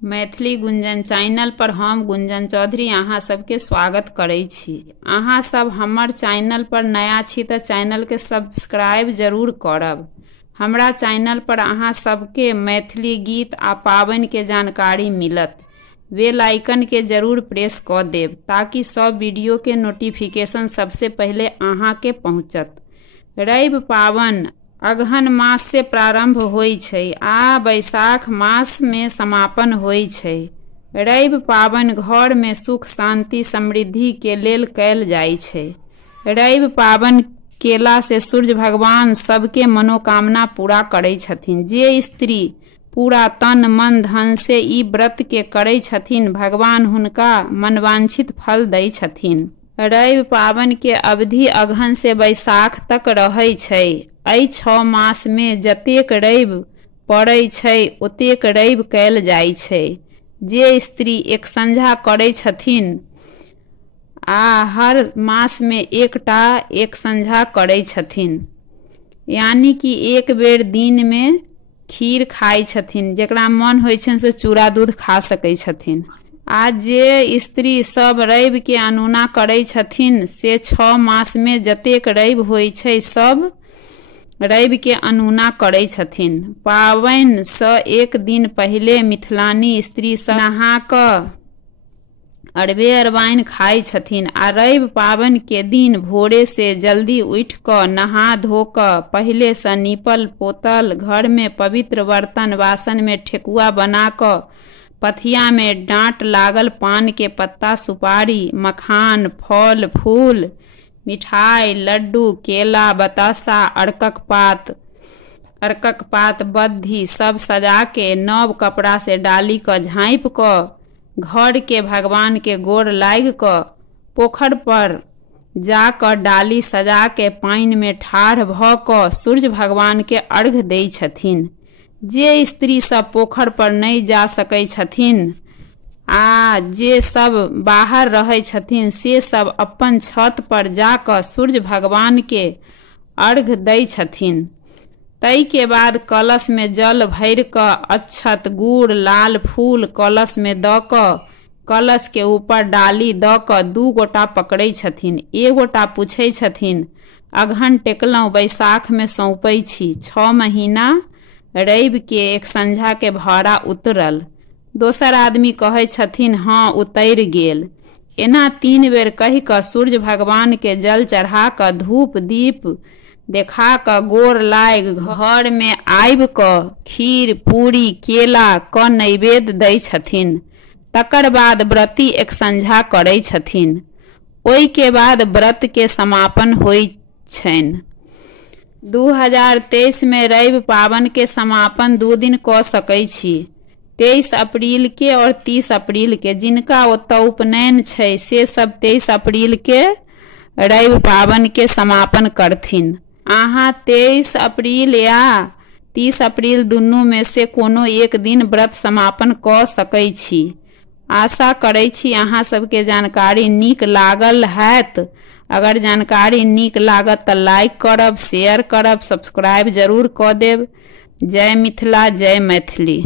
मैथिली गुंजन channel पर हम गुंजन चौधरी अहाँ सबके स्वागत करै छी। अहाँ सब हमर चैनल पर नया छी तऽ चैनल के सब्सक्राइब जरूर करब। हमरा चैनल पर अहाँ सबके मैथिली गीत आ पाबनि के जानकारी मिलत। बेल आइकन के जरूर प्रेस कऽ देब ताकि सब वीडियो के नोटिफिकेशन सबसे पहले अहाँ के पहुँचत। रवि पाबनि अगहन मास से प्रारंभ होइ छै आ बैसाख मास में समापन होइ छै। रवि पाबनि घर में सुख शांति समृद्धि के लेल कयल जाइ छै। रवि पाबनि केला से सूर्य भगवान सबके मनोकामना पूरा करै छथिन। जे स्त्री पूरा तन मन धन से ई व्रत के करै छथिन भगवान हुनका मनवांछित फल दै छथिन। रवि पाबनि के अवधि अगहन से बैसाख तक रहै छै। एहि 6 मास में जतेक रवि पड़ै छै ओतेक रवि कयल जाइ छै। जे स्त्री एक संझा करै छथिन आ हर मास में एकटा एक संझा करै छथिन, यानी कि एक बेर दिन में खीर खाइ छथिन। जेकरा मन होइ छनि से चूड़ा दूध खा सकै छथिन। आ जे स्त्री सब रवि के अनूना करै छथिन से 6 मास में जतेक रवि होइ छै सब रवि के अनूना करै छथिन। पाबनि सँ एक दिन पहिले मिथिलानी स्त्री सब नहा कऽ अरबे अरबाइन खाइ छथिन आ रवि पाबनि के दिन भोरे से जल्दी उठि कऽ नहा धो कऽ पहिले सँ नीपल पोतल घर में पवित्र बर्तन बासन में ठेकुआ बना कऽ पथिया में डाँट लागल पान के पत्ता सुपारी मखान फल फूल मिठाई लड्डू केला बतासा अरकक पात बद्धी सब सजा के नव कपड़ा से डाली क झाँपि क घर के भगवान के गोर लागि क पोखर पर जा क डाली सजा के पानि में ठाढ़ भ क सूर्य भगवान के अर्घ दै छथिन। जे स्त्री सब पोखर पर नहीं जा सकै छथिन आ जे सब बाहर रहै छथिन से सब अपन छत पर जाकर सूर्य भगवान के अर्घ दै छथिन। तै के बाद कलश में जल भरि क अक्षत गुड़ लाल फूल कलश में द क कलश के ऊपर डाली द क 2 गोटा पकड़ै छथिन। एक गोटा पूछै छथिन अगहन टेकलहुँ बैसाख में सौंपै छी 6 महीना रवि के एक संझा के भाड़ा उतरल। दोसर आदमी कहै छथिन हाँ उतरि गेल। एना 3 बेर कहि क सूर्य भगवान के जल चढ़ा क धूप दीप देखा क गोर लागि घर में आबि क खीर पूरी केला क नैवेद्य दै छथिन। तकर बाद व्रती एक संझा करै छथिन। ओहि के बाद व्रत के समापन होइ छनि। 2023 में रवि पाबनि के समापन 2 दिन क सकै छी, 23 अप्रैल के और 30 अप्रैल के। जिनका ओतऽ उपनयन छै से सब 23 अप्रैल के रवि पाबनि के समापन करथिन। अहाँ 23 अप्रैल या 30 अप्रैल दुनू में से कोनो एक दिन व्रत समापन क सकै छी। आशा करै छी अहाँ सबके जानकारी नीक लागल हैत। अगर जानकारी नीक लागत तऽ लाइक करब शेयर करब सब्सक्राइब जरूर कऽ देब। जय मिथिला जय मैथिली।